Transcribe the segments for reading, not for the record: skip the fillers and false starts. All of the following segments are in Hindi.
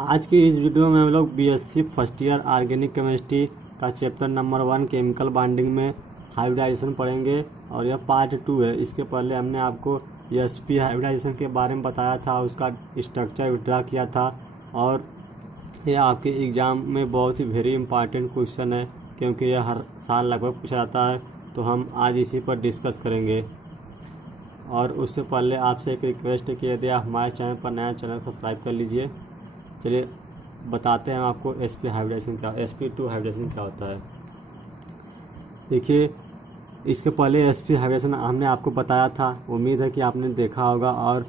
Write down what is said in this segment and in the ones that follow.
आज की इस वीडियो में हम लोग BSc first year organic chemistry का चैप्टर नंबर 1 केमिकल बॉन्डिंग में हाइब्रिडाइजेशन पढ़ेंगे और यह पार्ट 2 है। इसके पहले हमने आपको एसपी हाइब्रिडाइजेशन के बारे में बताया था, उसका स्ट्रक्चर ड्रा किया था और यह आपके एग्ज़ाम में बहुत ही वेरी इंपॉर्टेंट क्वेश्चन है क्योंकि यह हर साल लगभग पूछा जाता है। तो हम आज इसी पर डिस्कस करेंगे। और उससे पहले आपसे एक रिक्वेस्ट है कि यदि आप हमारे चैनल पर नया चैनल सब्सक्राइब कर लीजिए। चलिए बताते हैं आपको एसपी हाइब्रिडेशन क्या, sp2 हाइब्रिडेशन क्या होता है। देखिए, इसके पहले एसपी हाइब्रिडेशन हमने आपको बताया था, उम्मीद है कि आपने देखा होगा और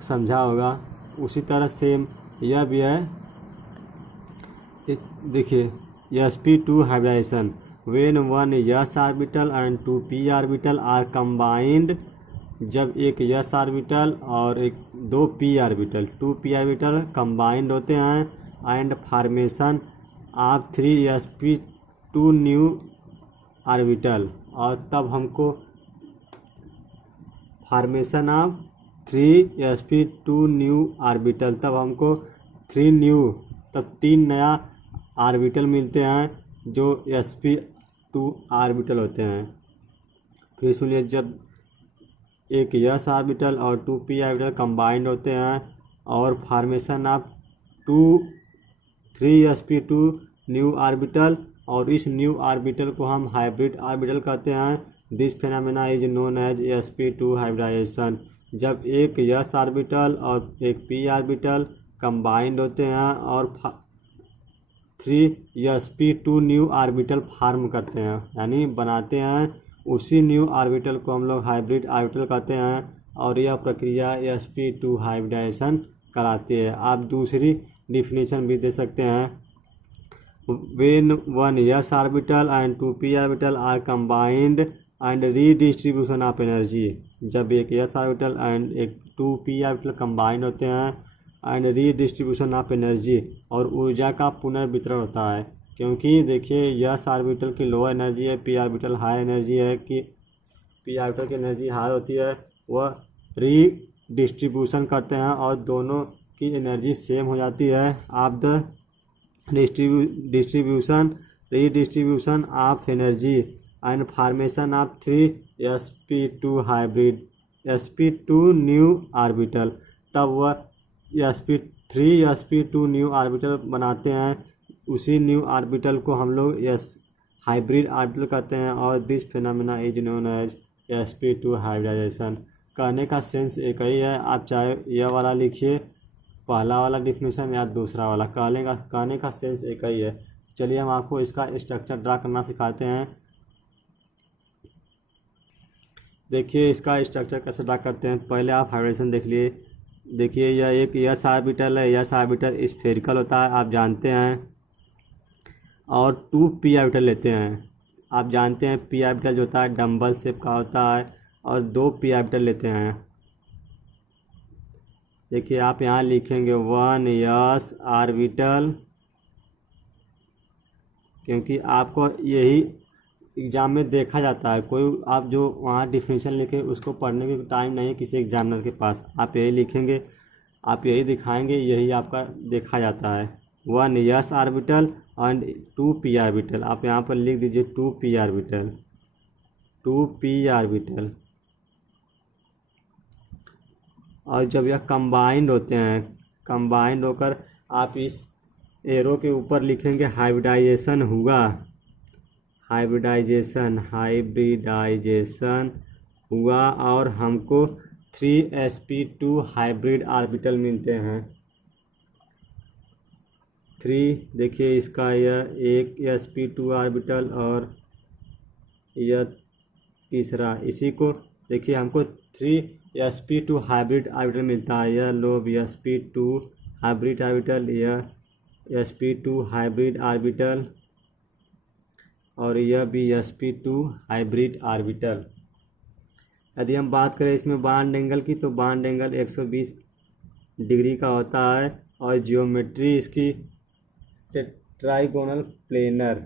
समझा होगा। उसी तरह सेम यह भी है। देखिए, sp2 hybridisation when one s orbital and 2 p orbital are combined, जब एक s ऑर्बिटल और एक 2 p orbital 2 p orbital combined होते हैं and formation of 3 sp2 new orbital, और तब हमको formation of 3 sp2 new orbital, तब हमको 3 न्यू, तब 3 नया ऑर्बिटल मिलते हैं जो sp2 ऑर्बिटल होते हैं। फिर सुनिए, जब एक s ऑर्बिटल और 2 p ऑर्बिटल कंबाइंड होते हैं और formation of 3 sp2 new orbital, और इस न्यू ऑर्बिटल को हम हाइब्रिड ऑर्बिटल कहते हैं। This phenomena is known as sp2 hybridisation. जब एक s ऑर्बिटल और एक p ऑर्बिटल कंबाइंड होते हैं और 3 sp2 न्यू ऑर्बिटल फॉर्म करते हैं, यानी बनाते हैं, उसी न्यू ऑर्बिटल को हम लोग हाइब्रिड ऑर्बिटल कहते हैं और यह प्रक्रिया sp2 हाइब्रिडाइजेशन कराती है। आप दूसरी डिफिनीशन भी दे सकते हैं। When one s orbital and 2 p orbital are combined and redistribution of energy, जब एक s ऑर्बिटल एंड एक 2 p ऑर्बिटल कंबाइंड होते हैं एंड रीडिस्ट्रीब्यूशन ऑफ एनर्जी, और ऊर्जा का पुनर्वितरण होता है। क्योंकि देखिए, s ऑर्बिटल की लोअर एनर्जी है, p ऑर्बिटल हाई एनर्जी है, कि p ऑर्बिटल की एनर्जी हाई होती है, वह रीडिस्ट्रीब्यूशन करते हैं और दोनों की एनर्जी सेम हो जाती है। आप the redistribution of energy and formation of 3 sp2 hybrid sp2 new orbital, तब वह3 sp2 न्यू ऑर्बिटल बनाते हैं। उसी न्यू ऑर्बिटल को हम लोग हाइब्रिड ऑर्बिटल कहते हैं और this phenomena is known as sp2 hybridisation. कहने का सेंस एक ही है, आप चाहे यह वाला लिखिए, पहला वाला डिफिनेशन या दूसरा वाला, कहने का सेंस एक ही है। चलिए हम आपको इसका स्ट्रक्चर ड्रा करना सिखाते हैं। देखिए, इसका स्ट्रक्चर कैसे ड्रा करते हैं। पहले आप हाइब्रिडेशन देख लिए। देखिए, यह एक s ऑर्बिटल है, s ऑर्बिटल स्फेरिकल होता है, आप जानते हैं, और 2 p ऑर्बिटल लेते हैं। आप जानते हैं p ऑर्बिटल जो होता है डम्बल शेप का होता है, और 2 p ऑर्बिटल लेते हैं। देखिए, आप यहाँ लिखेंगे 1 s ऑर्बिटल, क्योंकि आपको यही एग्ज़ाम में देखा जाता है। कोई आप जो वहाँ डिफिनेशन लिखे उसको पढ़ने के टाइम नहीं है किसी एग्जामिनर के पास, आप यही लिखेंगे, आप यही दिखाएंगे, यही आपका देखा जाता है। 1 s orbital and 2 p orbital, आप यहाँ पर लिख दीजिए 2 p ऑर्बिटल, 2 p ऑर्बिटल। और जब यह कंबाइंड होते हैं, कंबाइंड होकर आप इस एरो के ऊपर लिखेंगे हाइब्रिडाइजेशन हुआ, हाइब्रिडाइजेशन हुआ, और हमको 3 sp2 हाइब्रिड ऑर्बिटल मिलते हैं। 3, देखिए इसका यह एक sp2 ऑर्बिटल और यह तीसरा, इसी को देखिए हमको 3 sp2 हाइब्रिड ऑर्बिटल मिलता है। यह लोब sp2 हाइब्रिड ऑर्बिटल, यह sp2 हाइब्रिड ऑर्बिटल, और यह भी sp2 हाइब्रिड ऑर्बिटल। यदि हम बात करें इसमें बॉन्ड एंगल की, तो बॉन्ड एंगल 120 डिग्री का होता है, और जियोमेट्री इसकी ट्राइगोनल प्लेनर,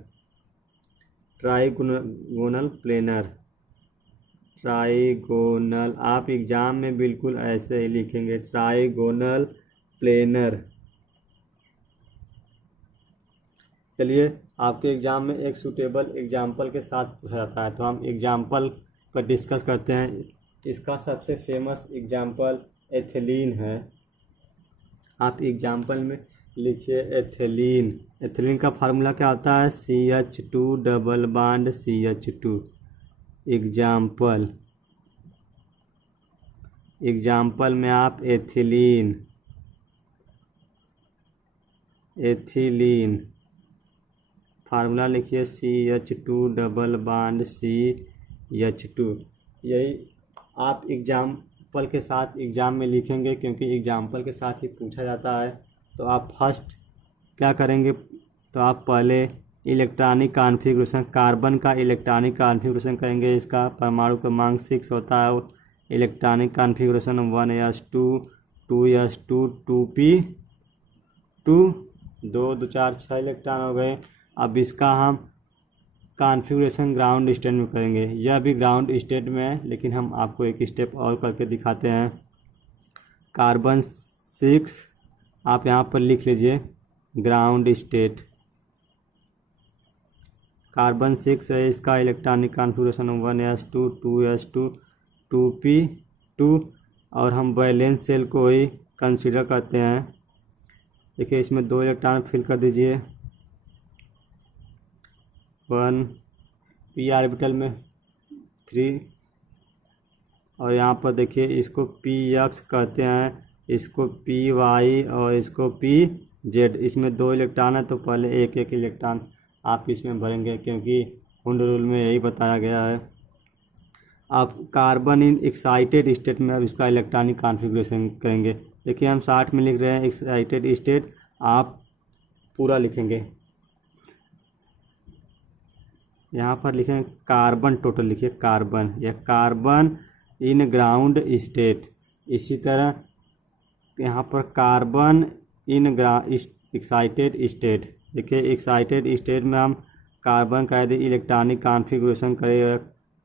आप एग्जाम में बिल्कुल ऐसे ही लिखेंगे, ट्राइगोनल प्लेनर। चलिए आपके एग्ज़ाम में एक सूटेबल एग्जाम्पल के साथ पूछा जाता है, तो हम एग्जाम्पल पर डिस्कस करते हैं। इसका सबसे फेमस एग्जाम्पल एथिलीन है। आप एग्जाम्पल में लिखिए एथिलीन। एथिलीन का फार्मूला क्या होता है? CH2 double bond CH2। Example में आप एथिलीन फार्मूला लिखिए CH2 डबल बॉन्ड CH2। यही आप एग्जाम्पल के साथ एग्ज़ाम में लिखेंगे, क्योंकि एग्जाम्पल के साथ ही पूछा जाता है। तो आप फर्स्ट क्या करेंगे? तो आप पहले इलेक्ट्रॉनिक कॉन्फ़िगरेशन, कार्बन का इलेक्ट्रॉनिक कॉन्फ़िगरेशन करेंगे। इसका परमाणु क्रमांक 6 होता है। Electronic configuration 1s2 2s2 2p2 2 2 4 6 electron हो गए। अब इसका हम कॉन्फ़िगरेशन ग्राउंड स्टेट में करेंगे। यह भी ग्राउंड स्टेट में है, लेकिन हम आपको एक स्टेप और करके दिखाते हैं। कार्बन 6 आप यहाँ पर लिख लीजिए ग्राउंड स्टेट। कार्बन 6 है, इसका electronic configuration 1s2 2s2 2p2 और हम वैलेंस सेल को ही कंसीडर करते हैं। देखिए इसमें 2 इलेक्ट्रॉन फिल कर दीजिए। 1 p ऑर्बिटल में 3 और यहाँ पर देखिए इसको px कहते हैं, इसको py और इसको pz। इसमें 2 इलेक्ट्रॉन है, तो पहले एक एक इलेक्ट्रॉन आप इसमें भरेंगे, क्योंकि हुंड रूल में यही बताया गया है। आप कार्बन इन एक्साइटेड स्टेट में अब इसका इलेक्ट्रॉनिक कॉन्फ़िगरेशन करेंगे। देखिए हम 60 में लिख रहे हैं एक्साइटेड स्टेट, आप पूरा लिखेंगे। यहाँ पर लिखें कार्बन, टोटल लिखिए कार्बन, या कार्बन इन ग्राउंड स्टेट। इसी तरह यहाँ पर कार्बन इन एक्साइटेड स्टेट। देखिए एक्साइटेड स्टेट में हम कार्बन का यदि इलेक्ट्रॉनिक कॉन्फ़िगरेशन करें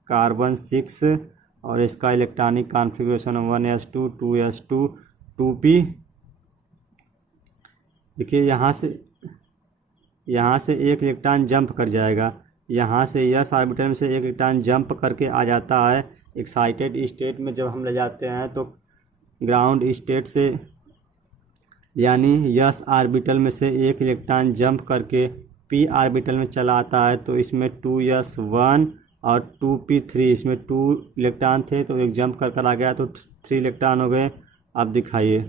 कार्बन 6 और इसका electronic configuration 1s2 2s2 2p। देखिए यहाँ से एक इलेक्ट्रॉन जंप कर जाएगा, यहाँ से यस ऑर्बिटल में से एक इलेक्ट्रॉन जंप करके आ जाता है एक्साइटेड स्टेट में। जब हम ले जाते हैं तो ग्राउंड स्टेट से, यानी यस ऑर्बिटल में से एक इलेक्ट्रॉन जंप करके p ऑर्बिटल में चला आता है, तो इसमें 2s1 और 2p3, इसमें 2 इलेक्ट्रॉन थे तो एक जंप कर आ गया, तो 3 इलेक्ट्रॉन हो गए। अब दिखाइए,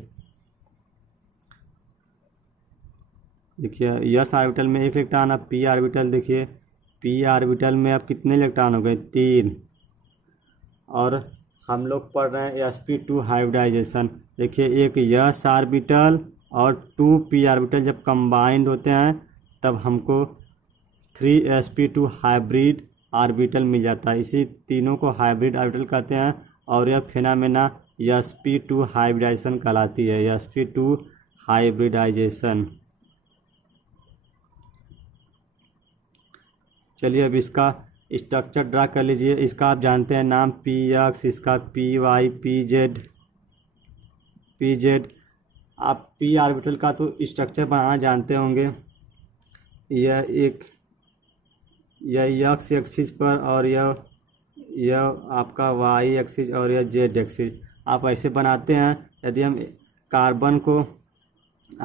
देखिए यस ऑर्बिटल में एक इलेक्ट्रॉन। अब p ऑर्बिटल देखिए, p ऑर्बिटल में अब कितने इलेक्ट्रॉन हो गए? 3। और हम लोग पढ़ रहे हैं sp2 हाइब्रिडाइजेशन। देखिए एक यस ऑर्बिटल और 2p ऑर्बिटल जब कंबाइंड होते हैं तब हमको 3sp2 हाइब्रिड ऑर्बिटल मिल जाता है। इसी तीनों को हाइब्रिड ऑर्बिटल कहते हैं, और यह फिनोमेना sp2 हाइब्रिडाइजेशन कहलाती है। sp2 hybridisation. चलिए अब इसका स्ट्रक्चर ड्रा कर लीजिए। इसका आप जानते हैं नाम px, इसका py pz। आप p ऑर्बिटल का तो स्ट्रक्चर बनाना जानते होंगे। यह x एक्सिस पर और यह आपका y एक्सिस और यह z एक्सिस आप ऐसे बनाते हैं। यदि हम कार्बन को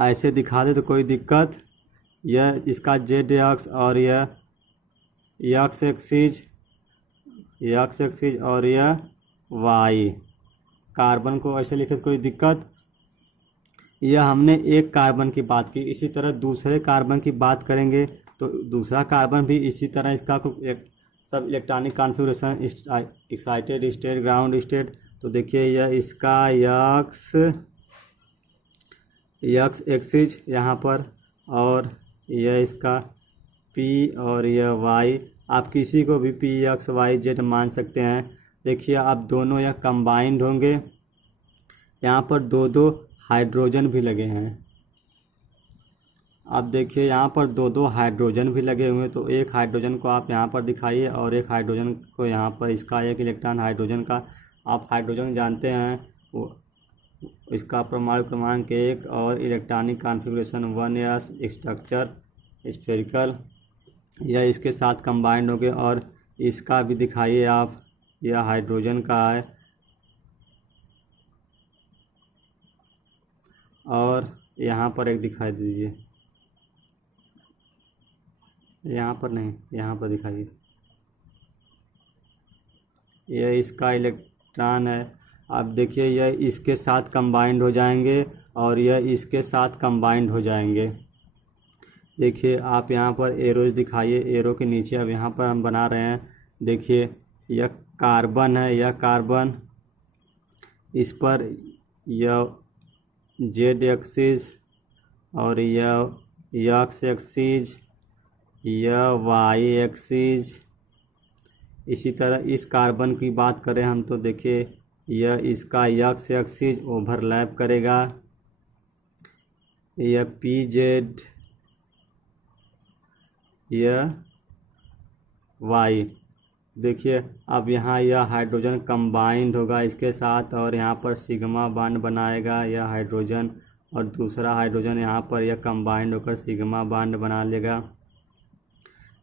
ऐसे दिखा दें तो कोई दिक्कत, यह इसका z एक्स और यह x एक्सिस और यह y। कार्बन को ऐसे लिखे तो कोई दिक्कत। यह हमने एक कार्बन की बात की। इसी तरह दूसरे कार्बन की बात करेंगे तो दूसरा कार्बन भी इसी तरह इसका सब electronic configuration, excited state, ground state. तो देखिए यह इसका x एक्सिस यहाँ पर, और यह इसका p और यह y। आप किसी को भी px y z मान सकते हैं। देखिए अब दोनों यह कंबाइंड होंगे। यहाँ पर दो हाइड्रोजन भी लगे हैं। अब देखिए यहाँ पर दो हाइड्रोजन भी लगे हुए हैं, तो एक हाइड्रोजन को आप यहाँ पर दिखाइए और एक हाइड्रोजन को यहाँ पर। इसका एक इलेक्ट्रॉन हाइड्रोजन का, आप हाइड्रोजन जानते हैं, वो इसका परमाणु क्रमांक 1 और electronic configuration 1s, structure spherical, यह इसके साथ कंबाइंड हो गए। और इसका भी दिखाइए आप, यह हाइड्रोजन का है। और यहाँ पर एक दिखाई दीजिए, यहाँ पर नहीं, यहाँ पर दिखाइए, यह इसका इलेक्ट्रॉन है। आप देखिए यह इसके साथ कंबाइंड हो जाएंगे और यह इसके साथ कंबाइंड हो जाएंगे। देखिए आप यहाँ पर एरोज दिखाइए, एरो के नीचे अब यहाँ पर हम बना रहे हैं। देखिए यह कार्बन है, यह कार्बन, इस पर यह जेड एक्सिस और यह एक्स एक्सिस, यह वाई एक्सिस। इसी तरह इस कार्बन की बात करें हम तो देखिए यह इसका एक्स एक्सिस ओवरलैप करेगा, यह पी जेड, यह वाई। देखिए अब यहाँ यह हाइड्रोजन कंबाइंड होगा इसके साथ और यहाँ पर सिग्मा बॉन्ड बनाएगा यह हाइड्रोजन, और दूसरा हाइड्रोजन यहाँ पर यह कंबाइंड होकर सिग्मा बॉन्ड बना लेगा।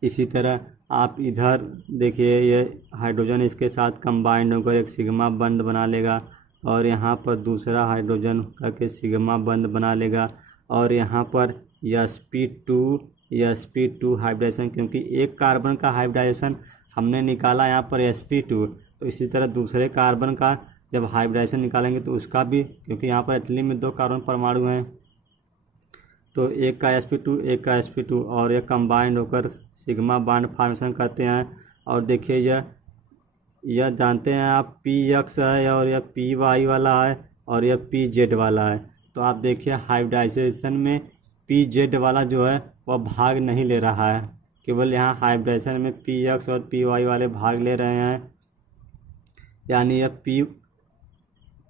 इसी तरह आप इधर देखिए यह हाइड्रोजन इसके साथ कंबाइंड होकर एक सिग्मा बॉन्ड बना लेगा और यहाँ पर दूसरा हाइड्रोजन करके सिग्मा बॉन्ड बना लेगा। और यहाँ पर sp2 हाइब्रिडाइजेशन, क्योंकि एक कार्बन का हाइब्रिडाइजेशन हमने निकाला यहाँ पर sp2, तो इसी तरह दूसरे कार्बन का जब हाइब्रिडाइजेशन निकालेंगे तो उसका भी, क्योंकि यहाँ पर एथिलीन में 2 कार्बन परमाणु हैं, तो एक का sp2 एक का sp2 और यह कंबाइंड होकर सिग्मा बॉन्ड फॉर्मेशन करते हैं। और देखिए यह जानते हैं आप px है और यह py वाला है और यह pz वाला है। तो आप देखिए हाइब्रिडाइजेशन में pz वाला जो है वह भाग नहीं ले रहा है, केवल यहाँ हाइब्रिडाइजेशन में px और py वाले भाग ले रहे हैं। यानी यह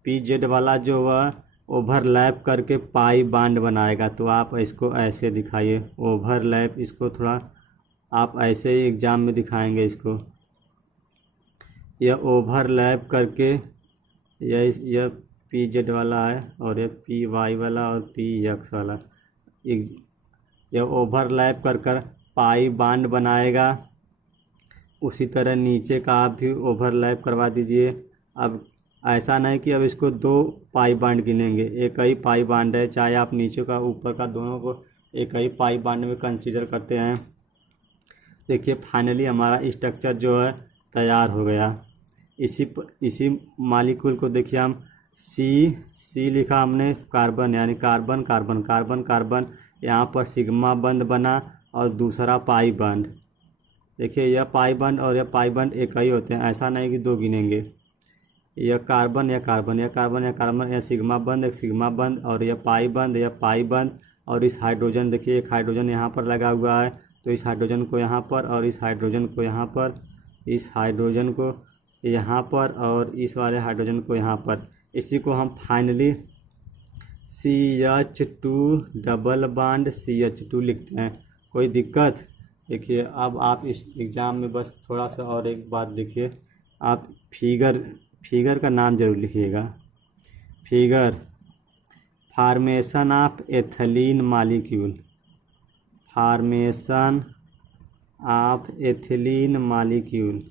pz वाला जो वह ओवरलैप करके पाई बॉन्ड बनाएगा। तो आप इसको ऐसे दिखाइए, ओवरलैप, इसको थोड़ा आप ऐसे ही एग्जाम में दिखाएंगे इसको, यह ओवरलैप करके यह pz वाला है और यह py वाला और px वाला, यह ओवरलैप कर पाई बॉन्ड बनाएगा। उसी तरह नीचे का आप भी ओवरलैप करवा दीजिए। अब ऐसा नहीं कि अब इसको 2 पाई बॉन्ड गिनेंगे, एक ही पाई बॉन्ड है, चाहे आप नीचे का ऊपर का दोनों को एक ही पाई बॉन्ड में कंसीडर करते हैं। देखिए फाइनली हमारा स्ट्रक्चर जो है तैयार हो गया। इसी मालिक्यूल को देखिए हम सी लिखा हमने, कार्बन, यानी कार्बन कार्बन कार्बन कार्बन, यहाँ पर सिग्मा बॉन्ड बना और दूसरा पाई बॉन्ड। देखिए यह पाई बॉन्ड और यह पाई बॉन्ड एक ही होते हैं, ऐसा नहीं कि 2 गिनेंगे। यह कार्बन या कार्बन या कार्बन या कार्बन, यह सिग्मा बॉन्ड एक सिग्मा बॉन्ड और यह पाई बॉन्ड। और इस हाइड्रोजन देखिए एक हाइड्रोजन यहाँ पर लगा हुआ है, तो इस हाइड्रोजन को यहाँ पर और इस हाइड्रोजन को यहाँ पर, इस हाइड्रोजन को यहाँ पर और इस वाले हाइड्रोजन को यहाँ पर। इसी को हम finally CH2 double bond CH2 लिखते हैं। कोई दिक्कत? देखिए अब आप इस एग्ज़ाम में बस थोड़ा सा और एक बात देखिए, आप फिगर का नाम जरूर लिखिएगा। Figure, formation of ethylene molecule, formation of ethylene molecule,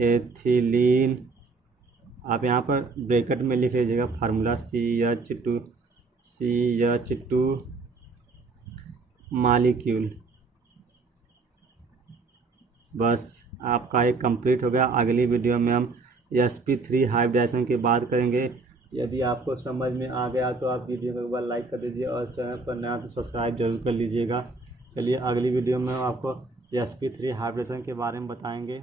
ethylene, आप यहाँ पर ब्रैकेट में लिख लीजिएगा फार्मूला CH2 मॉलिक्यूल। बस आपका एक कंप्लीट हो गया। अगली वीडियो में हम sp3 हाइब्रिडाइजेशन की बात करेंगे। यदि आपको समझ में आ गया तो आप वीडियो को एक बार लाइक कर दीजिए और चैनल पर नया तो सब्सक्राइब जरूर कर लीजिएगा। चलिए अगली वीडियो में आपको sp3 हाइब्रिडेशन के बारे में बताएंगे।